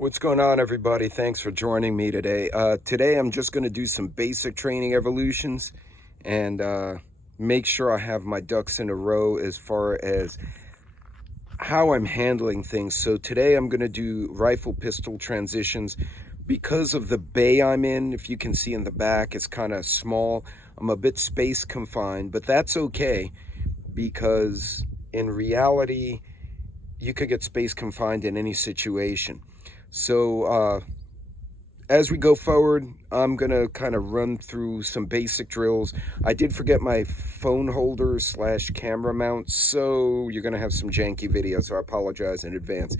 What's going on, everybody? Thanks for joining me today. Today I'm just going to do some basic training evolutions and make sure I have my ducks in a row as far as how I'm handling things. So today I'm going to do rifle pistol transitions. Because of the bay I'm in, if you can see in the back, it's kind of small. I'm a bit space confined, but that's okay because in reality, you could get space confined in any situation. So as we go forward, I'm going to kind of run through some basic drills. I did forget my phone holder / camera mount, so you're going to have some janky videos, so I apologize in advance.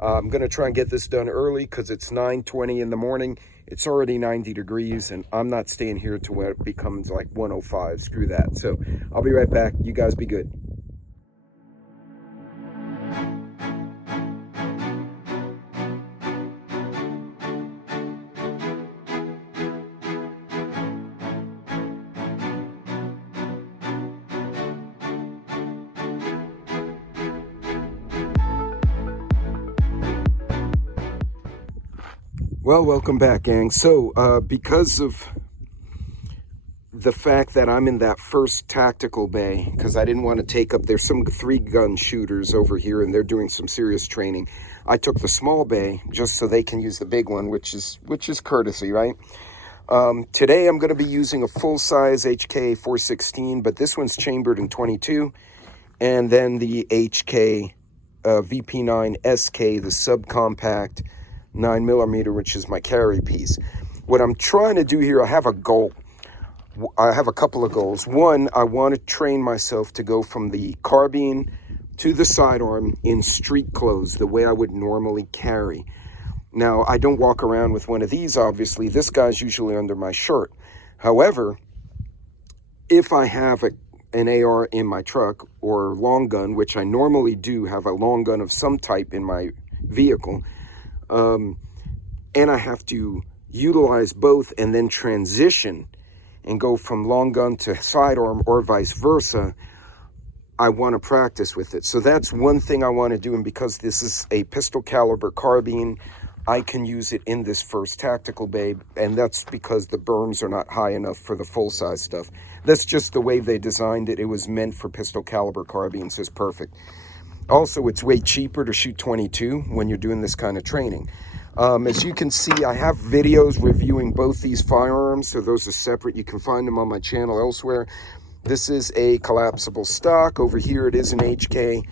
I'm going to try and get this done early because it's 9:20 in the morning. It's already 90 degrees, and I'm not staying here to where it becomes like 105. Screw that. So I'll be right back. You guys be good. Well, welcome back, gang. So because of the fact that I'm in that first tactical bay, because I didn't want to take up, there's some 3-gun shooters over here and they're doing some serious training. I took the small bay just so they can use the big one, which is courtesy, right? Today I'm going to be using a full-size HK 416, but this one's chambered in 22, and then the HK VP9 SK, the subcompact 9mm, which is my carry piece. What I'm trying to do here, I have a goal. I have a couple of goals. One, I want to train myself to go from the carbine to the sidearm in street clothes, the way I would normally carry. Now, I don't walk around with one of these, obviously. This guy's usually under my shirt. However, if I have an AR in my truck or long gun, which I normally do have a long gun of some type in my vehicle, and I have to utilize both and then transition and go from long gun to sidearm or vice versa, I want to practice with it. So that's one thing I want to do, and because this is a pistol caliber carbine, I can use it in this first tactical bay, and that's because the berms are not high enough for the full-size stuff. That's just the way they designed it. It was meant for pistol caliber carbines. It's perfect. Also, it's way cheaper to shoot 22 when you're doing this kind of training. As you can see, I have videos reviewing both these firearms, so those are separate. You can find them on my channel elsewhere. This is a collapsible stock. Over here, it is an HK.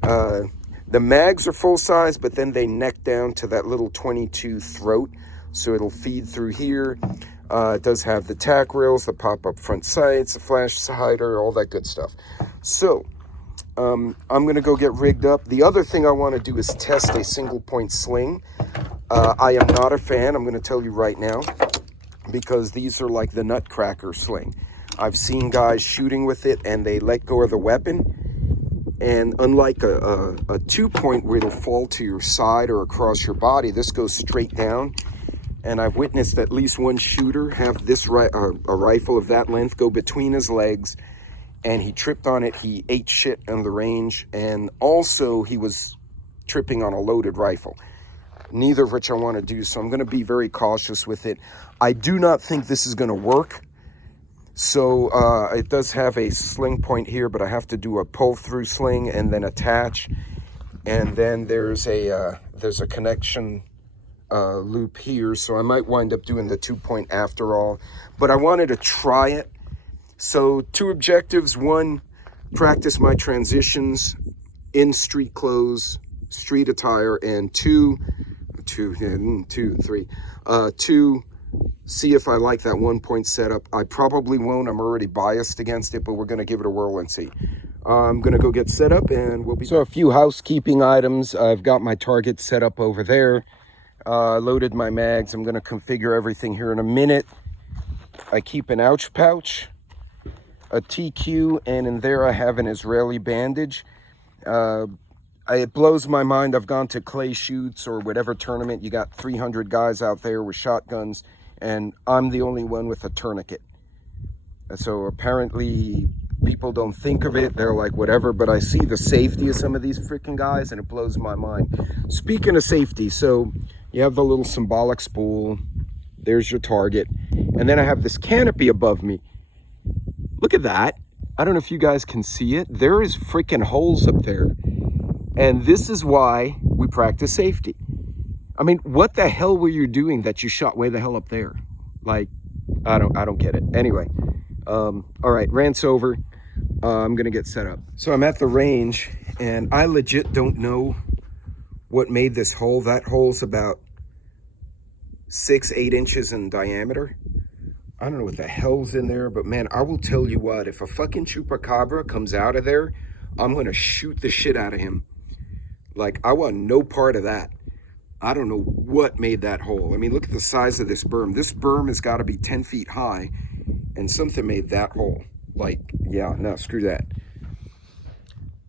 The mags are full size, but then they neck down to that little 22 throat, so it'll feed through here. It does have the tack rails, the pop-up front sights, the flash hider, all that good stuff. So I'm going to go get rigged up. The other thing I want to do is test a single point sling. I am not a fan, I'm going to tell you right now, because these are like the nutcracker sling. I've seen guys shooting with it and they let go of the weapon, and unlike a 2-point where it'll fall to your side or across your body, this goes straight down. And I've witnessed at least one shooter have this a rifle of that length go between his legs, and he tripped on it. He ate shit on the range, and also he was tripping on a loaded rifle. Neither of which I want to do, so I'm going to be very cautious with it. I do not think this is going to work. So it does have a sling point here, but I have to do a pull-through sling and then attach. And then there's a connection loop here, so I might wind up doing the 2-point after all. But I wanted to try it. So 2 objectives. 1, practice my transitions in street clothes, street attire, and 2, see if I like that 1-point setup. I probably won't. I'm already biased against it, but we're going to give it a whirl and see. I'm going to go get set up and we'll be... So a few housekeeping items. I've got my target set up over there. Loaded my mags. I'm going to configure everything here in a minute. I keep an ouch pouch, a TQ, and in there I have an Israeli bandage. It blows my mind. I've gone to clay shoots or whatever tournament. You got 300 guys out there with shotguns, and I'm the only one with a tourniquet. So apparently people don't think of it. They're like, whatever. But I see the safety of some of these freaking guys, and it blows my mind. Speaking of safety, so You have the little symbolic spool. There's your target. And then I have this canopy above me. Look at that. I don't know if you guys can see it. There is freaking holes up there. And this is why we practice safety. I mean, what the hell were you doing that you shot way the hell up there? Like, I don't get it. Anyway, all right, rant's over. I'm gonna get set up. So I'm at the range, and I legit don't know what made this hole. That hole's about 6-8 inches in diameter. I don't know what the hell's in there, but man, I will tell you what, if a fucking chupacabra comes out of there, I'm gonna shoot the shit out of him. Like, I want no part of that. I don't know what made that hole. I mean, look at the size of this berm. This berm has got to be 10 feet high, and something made that hole. Like, yeah, no, screw that.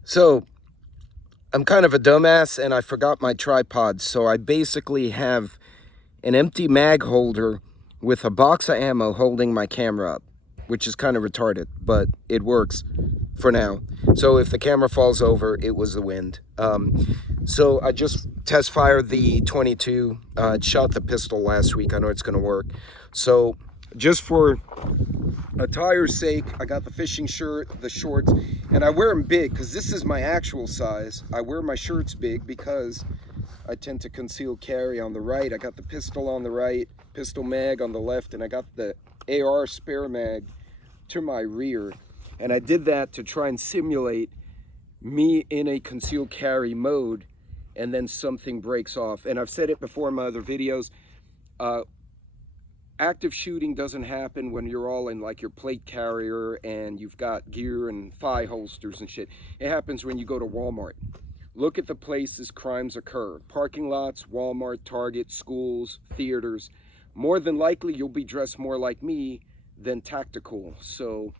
So, I'm kind of a dumbass, and I forgot my tripod, so I basically have an empty mag holder with a box of ammo holding my camera up, which is kind of retarded, but it works for now. So if the camera falls over, it was the wind. So I just test fired the 22, shot the pistol last week. I know it's gonna work. So just for a tire's sake, I got the fishing shirt, the shorts, and I wear them big because this is my actual size. I wear my shirts big because I tend to conceal carry on the right. I got the pistol on the right, pistol mag on the left, and I got the AR spare mag to my rear. And I did that to try and simulate me in a concealed carry mode, and then something breaks off. And I've said it before in my other videos, active shooting doesn't happen when you're all in like your plate carrier and you've got gear and thigh holsters and shit. It happens when you go to Walmart. Look at the places crimes occur. Parking lots, Walmart, Target, schools, theaters. More than likely, you'll be dressed more like me than tactical. So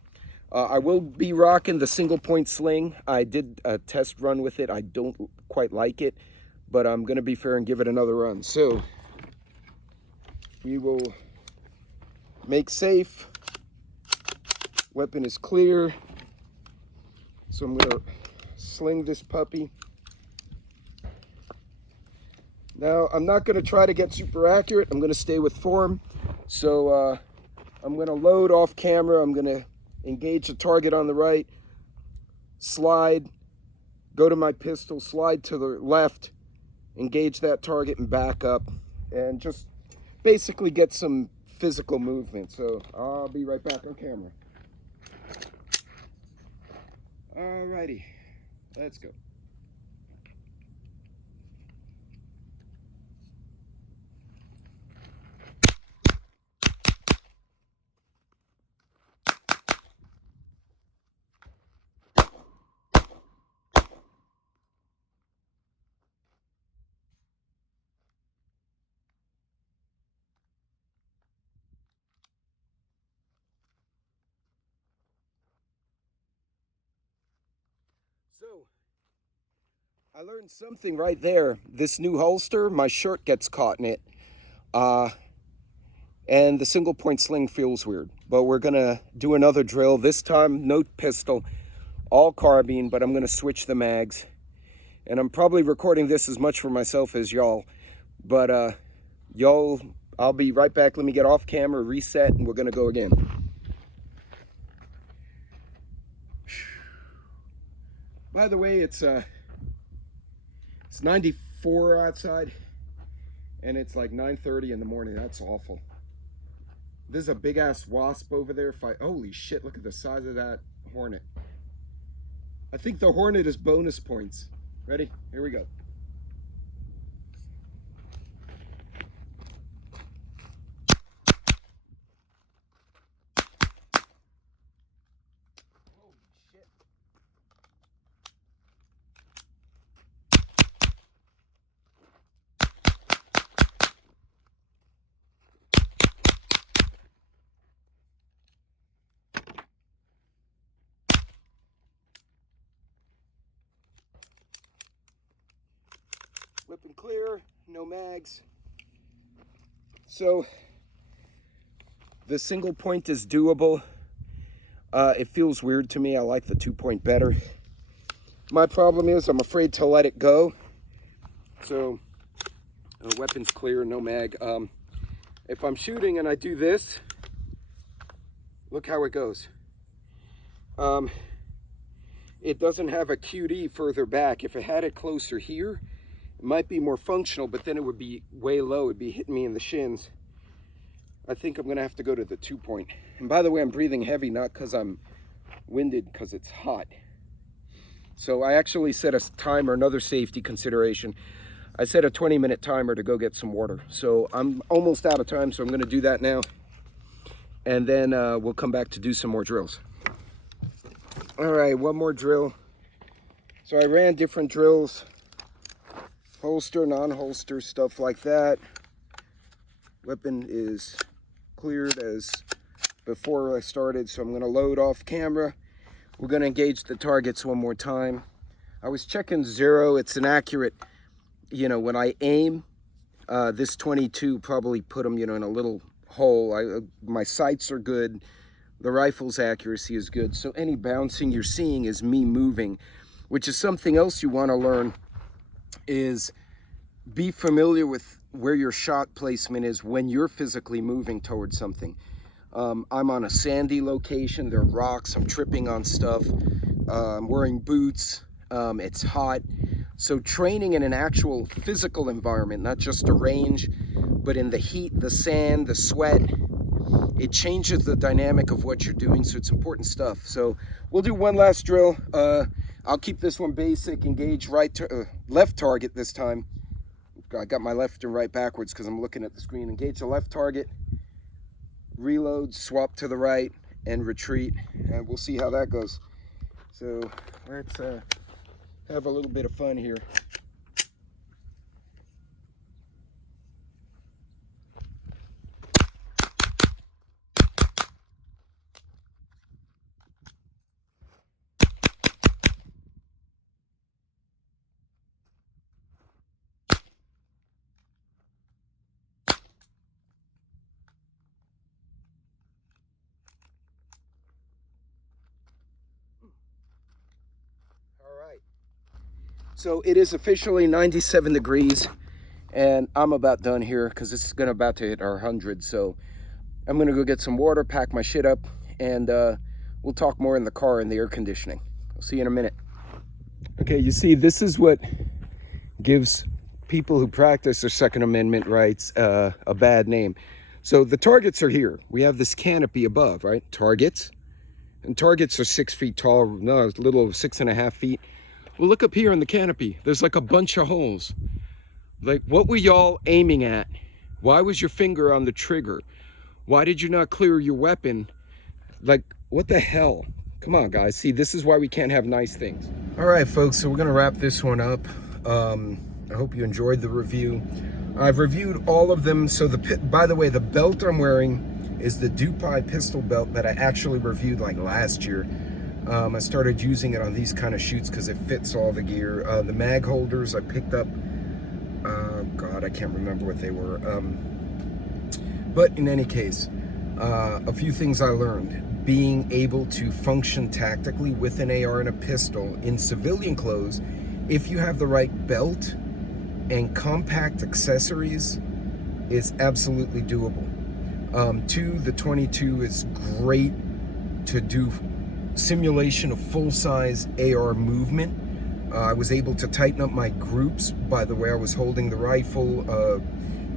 I will be rocking the single point sling. I did a test run with it. I don't quite like it, but I'm gonna be fair and give it another run. So we will make safe. Weapon is clear. So I'm gonna sling this puppy. Now, I'm not gonna try to get super accurate. I'm gonna stay with form. So I'm gonna load off camera. I'm gonna engage the target on the right, slide, go to my pistol, slide to the left, engage that target and back up, and just basically get some physical movement. So I'll be right back on camera. Alrighty, let's go. So, I learned something right there. This new holster, my shirt gets caught in it. And the single point sling feels weird. But we're gonna do another drill. This time, no pistol, all carbine, but I'm gonna switch the mags. And I'm probably recording this as much for myself as y'all. But y'all, I'll be right back. Let me get off camera, reset, and we're gonna go again. By the way, it's 94 outside, and it's like 9:30 in the morning. That's awful. There's a big ass wasp over there. Holy shit! Look at the size of that hornet. I think the hornet is bonus points. Ready? Here we go. Weapon clear, no mags. So the single point is doable. It feels weird to me. I like the 2-point better. My problem is I'm afraid to let it go. So Weapon's clear, no mag. If I'm shooting and I do this, look how it goes. It doesn't have a QD further back. If it had it closer here, it might be more functional, but then it would be way low. It'd be hitting me in the shins. I think I'm gonna have to go to the 2-point. And by the way, I'm breathing heavy, not because I'm winded, because it's hot. So I actually set a timer, another safety consideration. I set a 20-minute timer to go get some water. So I'm almost out of time, so I'm gonna do that now. And then we'll come back to do some more drills. All right, one more drill. So I ran different drills, holster, non-holster, stuff like that. Weapon is cleared as before I started, so I'm gonna load off camera. We're gonna engage the targets one more time. I was checking 0, it's an accurate, you know, when I aim, this 22 probably put them, you know, in a little hole. My sights are good. The rifle's accuracy is good. So any bouncing you're seeing is me moving, which is something else you want to learn, is be familiar with where your shot placement is when you're physically moving towards something. I'm on a sandy location. There are rocks. I'm tripping on stuff. I'm wearing boots. It's hot. So training in an actual physical environment, not just a range, but in the heat, the sand, the sweat, it changes the dynamic of what you're doing. So it's important stuff. So we'll do one last drill. I'll keep this one basic. Engage left target this time. I got my left and right backwards because I'm looking at the screen. Engage the left target, reload, swap to the right, and retreat. And we'll see how that goes. So let's have a little bit of fun here. So it is officially 97 degrees and I'm about done here because this is about to hit our 100. So I'm gonna go get some water, pack my shit up, and we'll talk more in the car in the air conditioning. I'll see you in a minute. Okay, you see, this is what gives people who practice their Second Amendment rights a bad name. So the targets are here. We have this canopy above, right? Targets. And targets are 6 feet tall, no, a little over 6.5 feet. Well, look up here in the canopy. There's like a bunch of holes. Like, what were y'all aiming at? Why was your finger on the trigger? Why did you not clear your weapon? Like, what the hell? Come on, guys. See, this is why we can't have nice things. All right, folks, so we're gonna wrap this one up. I hope you enjoyed the review. I've reviewed all of them. So by the way, the belt I'm wearing is the Dupai pistol belt that I actually reviewed like last year. I started using it on these kind of shoots because it fits all the gear. The mag holders I picked up, God, I can't remember what they were. But in any case, a few things I learned. Being able to function tactically with an AR and a pistol in civilian clothes, if you have the right belt and compact accessories, is absolutely doable. 2, the 22 is great to do simulation of full-size AR movement. I was able to tighten up my groups by the way I was holding the rifle.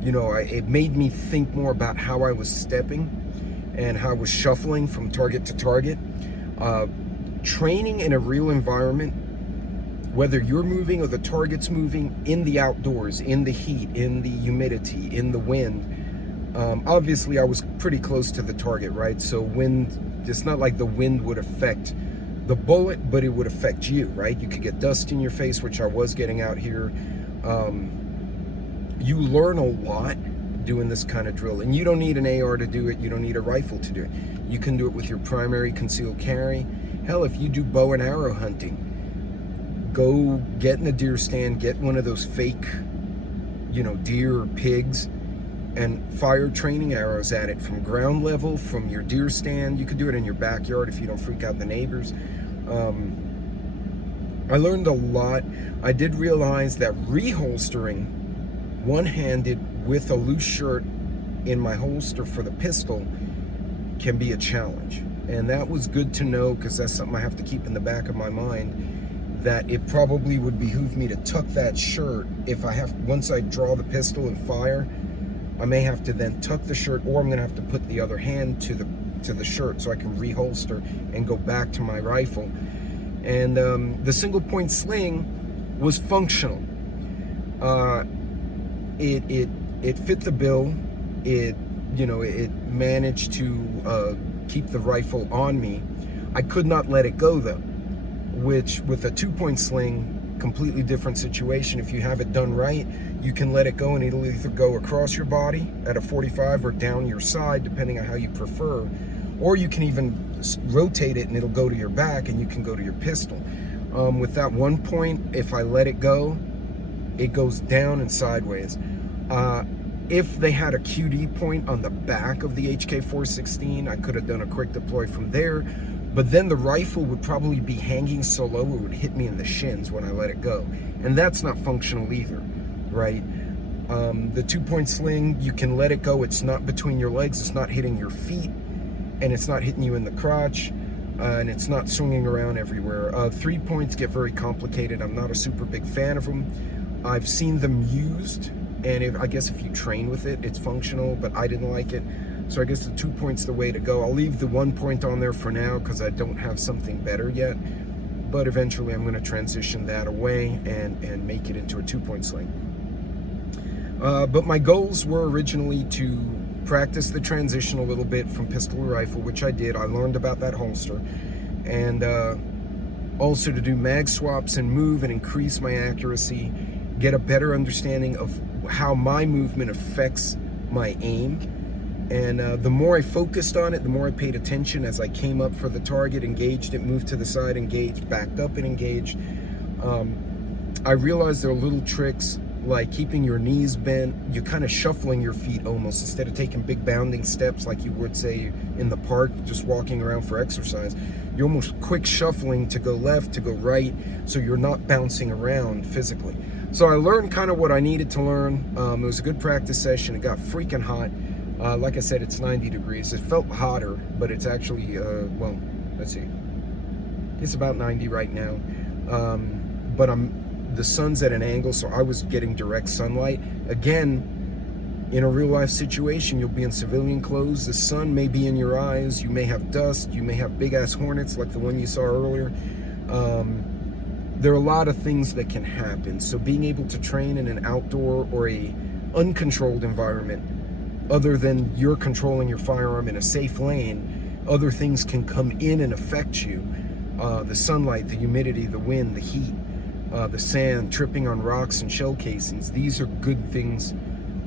You know, it made me think more about how I was stepping and how I was shuffling from target to target. Training in a real environment, whether you're moving or the target's moving, in the outdoors, in the heat, in the humidity, in the wind. Obviously I was pretty close to the target, right? So wind, it's not like the wind would affect the bullet, but it would affect you, right? You could get dust in your face, which I was getting out here. You learn a lot doing this kind of drill, and you don't need an AR to do it. You don't need a rifle to do it. You can do it with your primary concealed carry. Hell, if you do bow and arrow hunting, go get in a deer stand, get one of those fake, you know, deer or pigs, and fire training arrows at it from ground level, from your deer stand. You could do it in your backyard if you don't freak out the neighbors. I learned a lot. I did realize that reholstering one-handed with a loose shirt in my holster for the pistol can be a challenge. And that was good to know, because that's something I have to keep in the back of my mind, that it probably would behoove me to tuck that shirt if I have, once I draw the pistol and fire, I may have to then tuck the shirt, or I'm gonna have to put the other hand to the shirt so I can reholster and go back to my rifle. And the single point sling was functional. It fit the bill. It managed to keep the rifle on me. I could not let it go though, which with a 2-point sling, completely different situation. If you have it done right, you can let it go and it'll either go across your body at a 45 or down your side, depending on how you prefer, or you can even rotate it and it'll go to your back and you can go to your pistol. With that 1 point, if I let it go, it goes down and sideways. If they had a QD point on the back of the HK416, I could have done a quick deploy from there, but then the rifle would probably be hanging so low it would hit me in the shins when I let it go. And that's not functional either, right? The 2-point sling, you can let it go. It's not between your legs, it's not hitting your feet, and it's not hitting you in the crotch, and it's not swinging around everywhere. 3 points get very complicated. I'm not a super big fan of them. I've seen them used, and I guess if you train with it, it's functional, but I didn't like it. So I guess the 2 point's the way to go. I'll leave the 1 point on there for now because I don't have something better yet. But eventually I'm gonna transition that away and make it into a 2-point sling. But my goals were originally to practice the transition a little bit from pistol to rifle, which I did. I learned about that holster. And also to do mag swaps and move and increase my accuracy, get a better understanding of how my movement affects my aim. And the more I focused on it, the more I paid attention as I came up for the target, engaged it, moved to the side, engaged, backed up and engaged. I realized there are little tricks like keeping your knees bent. You're kind of shuffling your feet almost, instead of taking big bounding steps like you would say in the park, just walking around for exercise. You're almost quick shuffling to go left, to go right, so you're not bouncing around physically. So I learned kind of what I needed to learn. It was a good practice session. It got freaking hot. Like I said, it's 90 degrees. It felt hotter, but it's actually, well, let's see. It's about 90 right now. But the sun's at an angle, so I was getting direct sunlight. Again, in a real life situation, you'll be in civilian clothes. The sun may be in your eyes. You may have dust. You may have big ass hornets like the one you saw earlier. There are a lot of things that can happen. So being able to train in an outdoor or a uncontrolled environment, other than you're controlling your firearm in a safe lane, other things can come in and affect you. The sunlight, the humidity, the wind, the heat, the sand, tripping on rocks and shell casings. These are good things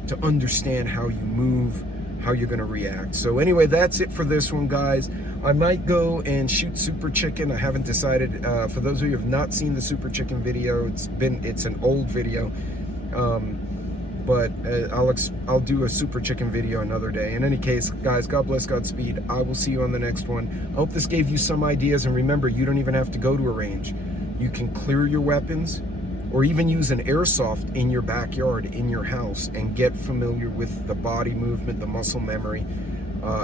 to understand how you move, how you're gonna react. So anyway, that's it for this one, guys. I might go and shoot Super Chicken. I haven't decided. For those of you who have not seen the Super Chicken video, it's an old video. But I'll do a Super Chicken video another day. In any case, guys, God bless, Godspeed. I will see you on the next one. I hope this gave you some ideas, and remember, you don't even have to go to a range. You can clear your weapons, or even use an airsoft in your backyard, in your house, and get familiar with the body movement, the muscle memory.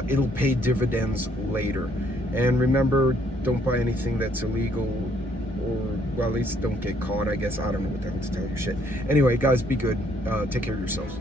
It'll pay dividends later. And remember, don't buy anything that's illegal, or, well, at least don't get caught, I guess. I don't know what the hell to tell you, shit. Anyway, guys, be good. Take care of yourselves.